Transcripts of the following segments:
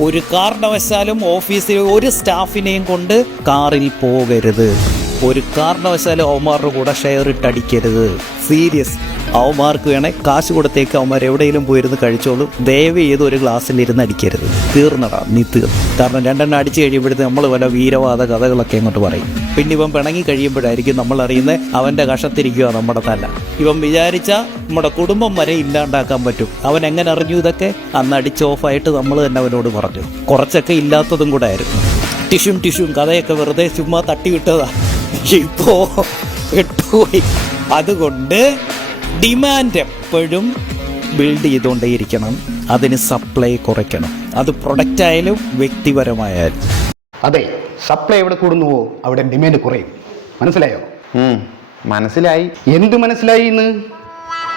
ഒരു കാരണവശാലും ഓഫീസിൽ ഒരു സ്റ്റാഫിനെയും കൊണ്ട് കാറിൽ പോകരുത്. ഒരു കാരണവശാലും അവന്മാരുടെ കൂടെ ഷെയർ ഇട്ടടിക്കരുത് സീരിയസ് അവന്മാർക്ക് വേണേ കാശ് കൊടുത്തേക്ക് അവന്മാർ എവിടെയെങ്കിലും പോയിരുന്ന് കഴിച്ചോളും. ദയവ് ചെയ്ത് ഒരു ഗ്ലാസ്സിൽ ഇരുന്ന് അടിക്കരുത്. തീർന്നടാ നീ തീർന്നു കാരണം രണ്ടെണ്ണം അടിച്ചു കഴിയുമ്പോഴത്തേക്ക് നമ്മൾ പല വീരവാദ കഥകളൊക്കെ ഇങ്ങോട്ട് പറയും. പിന്നെ ഇവൻ പിണങ്ങി കഴിയുമ്പോഴായിരിക്കും നമ്മൾ അറിയുന്നത് അവന്റെ കഷത്തിരിക്കുക നമ്മുടെ തല. ഇവൻ വിചാരിച്ച നമ്മുടെ കുടുംബം വരെ ഇല്ലാണ്ടാക്കാൻ പറ്റും. അവൻ എങ്ങനെ അറിഞ്ഞു ഇതൊക്കെ? അന്ന് അടിച്ച് ഓഫായിട്ട് നമ്മൾ തന്നെ അവനോട് പറഞ്ഞു. കുറച്ചൊക്കെ ഇല്ലാത്തതും കൂടെ ആയിരുന്നു. ടിഷ്യൂം ടിഷ്യൂം കഥയൊക്കെ വെറുതെ ചുമ്മാ തട്ടിവിട്ടതാ. ഇപ്പോ വിട്ടുപോയി അതുകൊണ്ട് ഡിമാൻഡ് എപ്പോഴും ബിൽഡ് ചെയ്തുകൊണ്ടേയിരിക്കണം. അതിന് സപ്ലൈ കുറയ്ക്കണം. അത് പ്രൊഡക്റ്റ് ആയാലും വ്യക്തിപരമായാലും. അതെ സപ്ലൈ എവിടെ കൂടുന്നുവോ അവിടെ ഡിമാൻഡ് കുറയും. മനസ്സിലായോ? മനസ്സിലായി? എന്ത് മനസ്സിലായി ഇന്ന്?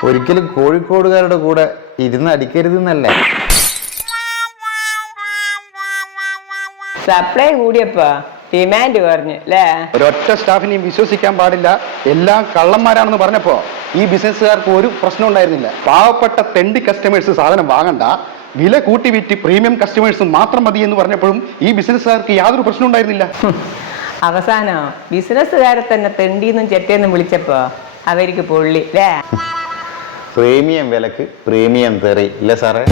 ഒരിക്കലും കോഴിക്കോടുകാരുടെ കൂടെ ഇരുന്ന് അടിക്കരുതെന്നല്ലേ സപ്ലൈ കൂടിയപ്പോ ഡിമാൻഡ് കുറഞ്ഞു അല്ലേ? ഒരൊറ്റ സ്റ്റാഫിനെയും വിശ്വസിക്കാൻ പാടില്ല. എല്ലാം കള്ളന്മാരാണെന്ന് പറഞ്ഞപ്പോ ഈ ബിസിനസ്സുകാർക്ക് ഒരു പ്രശ്നം ഉണ്ടായിരുന്നില്ല. പാവപ്പെട്ട തെണ്ടി കസ്റ്റമേഴ്സ് സാധനം വാങ്ങണ്ട. വില കൂട്ടി വിറ്റ് പ്രീമിയം കസ്റ്റമേഴ്സ് മാത്രം മതി എന്ന് പറഞ്ഞപ്പോഴും ഈ ബിസിനസ്സുകാർക്ക് യാതൊരു പ്രശ്നം ഉണ്ടായിരുന്നില്ല. അവസാനം ബിസിനസ്സുകാരെ തന്നെ തെണ്ടിന്നും ചെറ്റേന്നും വിളിച്ചപ്പോ അവർക്ക് പൊള്ളി. അല്ലേ പ്രീമിയം വിലക്ക് പ്രീമിയം തെറി. ഇല്ല സാറേ?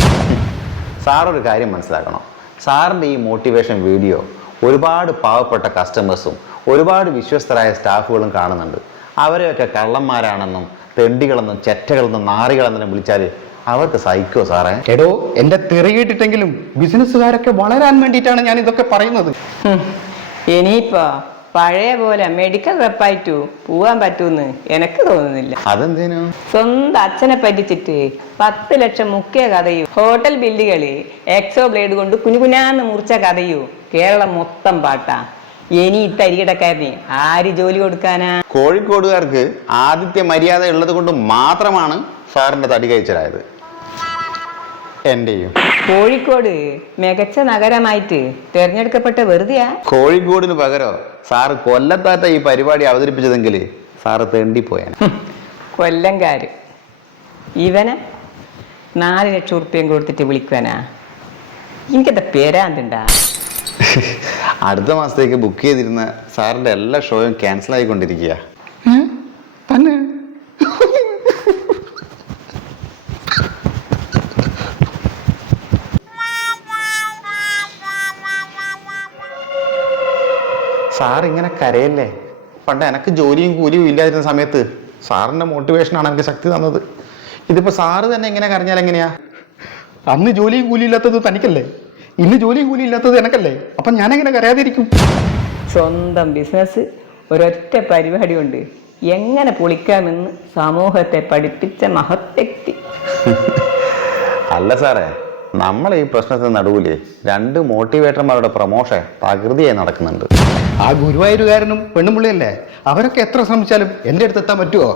സാറൊരു കാര്യം മനസ്സിലാക്കണം. സാറിന്റെ ഈ മോട്ടിവേഷൻ വീഡിയോ ഒരുപാട് പാവപ്പെട്ട കസ്റ്റമേഴ്സും ഒരുപാട് വിശ്വസ്തരായ സ്റ്റാഫുകളും കാണുന്നുണ്ട്. അവരെയൊക്കെ കള്ളന്മാരാണെന്നും തെണ്ടികളെന്നും ചെറ്റകളെന്നും നാറികളെന്നും വിളിച്ചാൽ അവർക്ക് സഹിക്കോ സാറേ? എടോ എന്റെ തെറി കേട്ടിട്ടെങ്കിലും ബിസിനസ്സുകാരൊക്കെ വളരാൻ വേണ്ടിയിട്ടാണ് ഞാൻ ഇതൊക്കെ പറയുന്നത്. ഇനിയിപ്പോ പഴയ പോലെ മെഡിക്കൽ റെപ്പായിട്ടു പോവാൻ പറ്റൂന്ന് എനിക്ക് തോന്നുന്നില്ല. അതെന്തേനു? സ്വന്തം അച്ഛനെ പറ്റിച്ചിട്ട് പത്ത് ലക്ഷം മുക്കിയ കഥയും ഹോട്ടൽ ബില്ലുകൾ എക്സോ ബ്ലേഡ് കൊണ്ട് കുനുകുനാന്ന് മുറിച്ച കഥയും കേരളം മൊത്തം പാട്ടാ. ഇനി ഇത്തരികിടക്കാരനെ ആര് ജോലി കൊടുക്കാനാ? കോഴിക്കോടുകാർക്ക് ആദിത്യ മര്യാദ ഉള്ളത് കൊണ്ട് മാത്രമാണ് സാറിന്റെ തടി കഴിച്ചലായത് എന്റെയും കോഴിക്കോട് മികച്ച നഗരമായിട്ട് തിരഞ്ഞെടുക്കപ്പെട്ട വെറുതെയാ? കോഴിക്കോടിന് പകരോ? സാറ് കൊല്ലത്താറ്റ ഈ പരിപാടി അവതരിപ്പിച്ചതെങ്കിൽ സാറ് തേണ്ടി ഹും. കൊല്ലംകാര്. ഇവനെ നാല് ലക്ഷം ഉറുപ്പ്യം കൊടുത്തിട്ട് വിളിക്കുവാനാ? എനിക്കെന്താ പേരാണ്ടുണ്ടാ അടുത്ത മാസത്തേക്ക് ബുക്ക് ചെയ്തിരുന്ന സാറിന്റെ എല്ലാ ഷോയും ക്യാൻസൽ ആയിക്കൊണ്ടിരിക്കുക സാർ ഇങ്ങനെ കരയല്ലേ? പണ്ട് എനക്ക് ജോലിയും കൂലിയും ഇല്ലാതിരുന്ന സമയത്ത് സാറിന്റെ മോട്ടിവേഷനാണ് എനിക്ക് ശക്തി തന്നത്. ഇതിപ്പോ സാറ് തന്നെ ഇങ്ങനെ കരഞ്ഞാൽ എങ്ങനെയാ? അന്ന് ജോലിയും കൂലിയും ഇല്ലാത്തത് തനിക്കല്ലേ? ഇന്ന് ജോലിയും കൂലിയും ഇല്ലാത്തത് എനക്കല്ലേ? അപ്പൊ ഞാൻ എങ്ങനെ കരയാതിരിക്കും? സ്വന്തം ബിസിനസ് ഒരൊറ്റ പരിപാടി കൊണ്ട് എങ്ങനെ പൊളിക്കാമെന്ന് സമൂഹത്തെ പഠിപ്പിച്ച മഹത് വ്യക്തി. അല്ല സാറേ നമ്മൾ ഈ പ്രശ്നത്തിന് നടുവിൽ രണ്ട് മോട്ടിവേറ്റർമാരുടെ പ്രൊമോഷൻ തകൃതിയായി നടക്കുന്നുണ്ട്. ആ ഗുരുവായൂരുകാരനും പെണ്ണുമ്പിള്ളിയല്ലേ അവരൊക്കെ എത്ര ശ്രമിച്ചാലും എന്റെ അടുത്ത് എത്താൻ പറ്റുമോ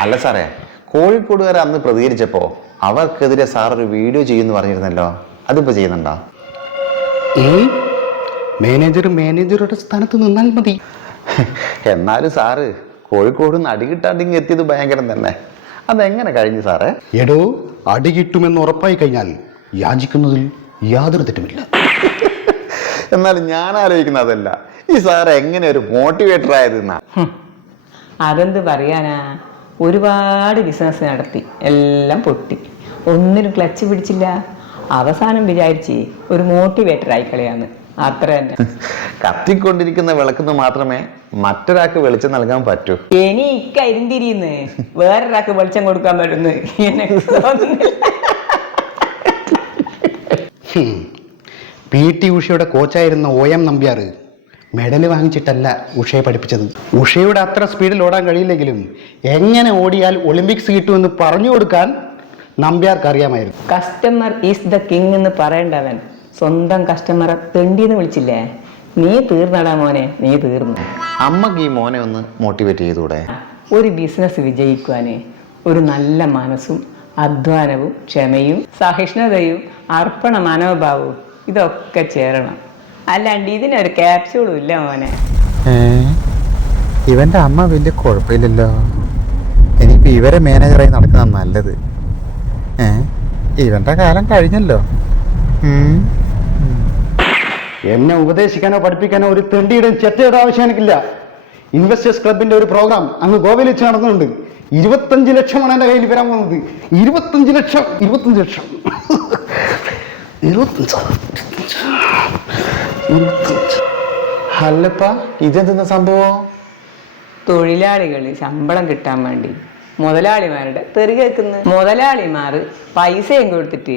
അല്ല സാറേ കോഴിക്കോടുകാർ അന്ന് പ്രതികരിച്ചപ്പോ അവർക്കെതിരെ സാർ ഒരു വീഡിയോ ചെയ്യുമെന്ന് പറഞ്ഞിരുന്നല്ലോ. അതിപ്പോ ചെയ്യുന്നുണ്ടോ? മാനേജർ മാനേജറുടെ സ്ഥാനത്ത് നിന്നാൽ മതി. എന്നാലും സാറ് കോഴിക്കോട് നിന്ന് അടികിട്ടാണ്ടിങ് എത്തിയത് ഭയങ്കരം തന്നെ. അതെങ്ങനെ കഴിഞ്ഞു സാറേ? എടോ അടികിട്ടുമെന്ന് ഉറപ്പായി കഴിഞ്ഞാൽ യാചിക്കുന്നതിൽ യാതൊരു തെറ്റുമില്ല. എന്നാലും ഞാൻ ആലോചിക്കുന്ന അതല്ല. ഈ സാർ എങ്ങനെ ഒരു മോട്ടിവേറ്റർ ആയതെന്നാ. അതെന്ത് പറയാനാ? ഒരുപാട് ബിസിനസ് നടത്തി. എല്ലാം പൊട്ടി. ഒന്നിനും ക്ലച്ച് പിടിച്ചില്ല. അവസാനം വിചാരിച്ച് ഒരു മോട്ടിവേറ്റർ ആയിക്കളയാന്ന് അത്ര തന്നെ. കത്തിക്കൊണ്ടിരിക്കുന്ന വിളക്കുന്ന് മാത്രമേ മറ്റൊരാൾക്ക് വെളിച്ചം നൽകാൻ പറ്റൂ. എനിക്ക് അരിന്തിരിന്ന് വേറൊരാൾക്ക് വെളിച്ചം കൊടുക്കാൻ പറ്റുന്നു? പി ടി ഉഷയുടെ കോച്ചായിരുന്ന ഒ എം നമ്പ്യാർ മെഡൽ വാങ്ങിച്ചിട്ടല്ല ഉഷയെ പഠിപ്പിച്ചത്. ഉഷയുടെ അത്ര സ്പീഡിൽ ഓടാൻ കഴിയില്ലെങ്കിലും എങ്ങനെ ഓടിയാൽ ഒളിമ്പിക്സ് കിട്ടുമെന്ന് പറഞ്ഞു കൊടുക്കാൻ നമ്പ്യാർക്ക് അറിയാമായിരുന്നു. കസ്റ്റമർ ഈസ് ദ കിങ് എന്ന് പറയേണ്ടവൻ. സ്വന്തം കസ്റ്റമറെ തെണ്ടിന്ന് വിളിച്ചില്ലേ? നീ തീർന്നടാ മോനെ നീ തീർന്നു. അമ്മയ്ക്ക് ഈ മോനെ ഒന്ന് മോട്ടിവേറ്റ് ചെയ്തൂടെ? ഒരു ബിസിനസ് വിജയിക്കുവാന് ഒരു നല്ല മനസ്സും അധ്വാനവും ക്ഷമയും സഹിഷ്ണുതയും അർപ്പണ മനോഭാവവും ഇതൊക്കെ ചേരണം. അല്ലാണ്ട് ഇതിനൊരു ക്യാപ്സ്യൂളും ഇല്ല മോനെ. ഇവന്റെ അമ്മ വലിയ കുഴപ്പമില്ലല്ലോ. ഇനിയിപ്പോ ഇവരെ മാനേജറായി നടക്കുന്ന നല്ലത്. ഏ? ഇവന്റെ കാലം കഴിഞ്ഞല്ലോ. എന്നെ ഉപദേശിക്കാനോ പഠിപ്പിക്കാനോ ഒരു തെണ്ടിയുടെയും ചെറ്റയുടെ ആവശ്യം എനിക്കില്ല. ഇൻവെസ്റ്റേഴ്സ് ക്ലബിന്റെ ഒരു പ്രോഗ്രാം അങ്ങ് ഗോവയിൽ വെച്ച് നടന്നുണ്ട് ഇരുപത്തഞ്ച് ലക്ഷമാണ് എന്റെ കയ്യിൽ വരാൻ പോകുന്നത്. ഇരുപത്തഞ്ച് ലക്ഷം ഇരുപത്തഞ്ച് ലക്ഷം. ഇരുപത്തഞ്ച് അല്ലപ്പ ഇതെന്തെന്ന സംഭവം? തൊഴിലാളികൾ ശമ്പളം കിട്ടാൻ വേണ്ടി മുതലാളിമാരുടെ തെറി കേൾക്കുന്നു. മുതലാളിമാർ പൈസയും കൊടുത്തിട്ട്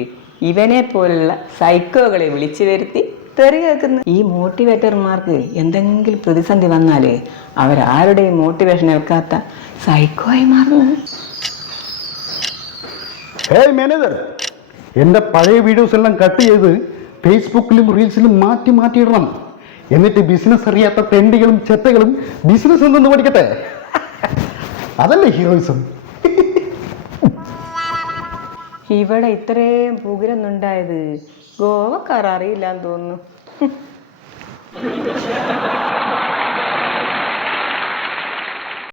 ഇവനെ പോലുള്ള സൈക്കോകളെ വിളിച്ചു വരുത്തി തെറി കേൾക്കുന്നു. ഈ മോട്ടിവേറ്റർമാർക്ക് എന്തെങ്കിലും പ്രതിസന്ധി വന്നാൽ അവരാരുടെയും മോട്ടിവേഷൻ ഏൽക്കാത്ത സൈക്കോയായി മാറുന്നു. ഹേയ് മാനേജർ എന്റെ പഴയ വീഡിയോസ് എല്ലാം കട്ട് ചെയ്ത് ഫേസ്ബുക്കിലും റീൽസിലും മാറ്റി മാറ്റിയിടണം. എന്നിട്ട് ബിസിനസ് അറിയാത്ത തെണ്ടികളും ചെത്തകളും ബിസിനസ് എന്തെന്ന് പഠിക്കട്ടെ? അതല്ലേ ഹീറോയിസം ഇവിടെ ഇത്രയും പുകിരൊന്നുണ്ടായത് ഗോവക്കാർ അറിയില്ലാന്ന് തോന്നുന്നു.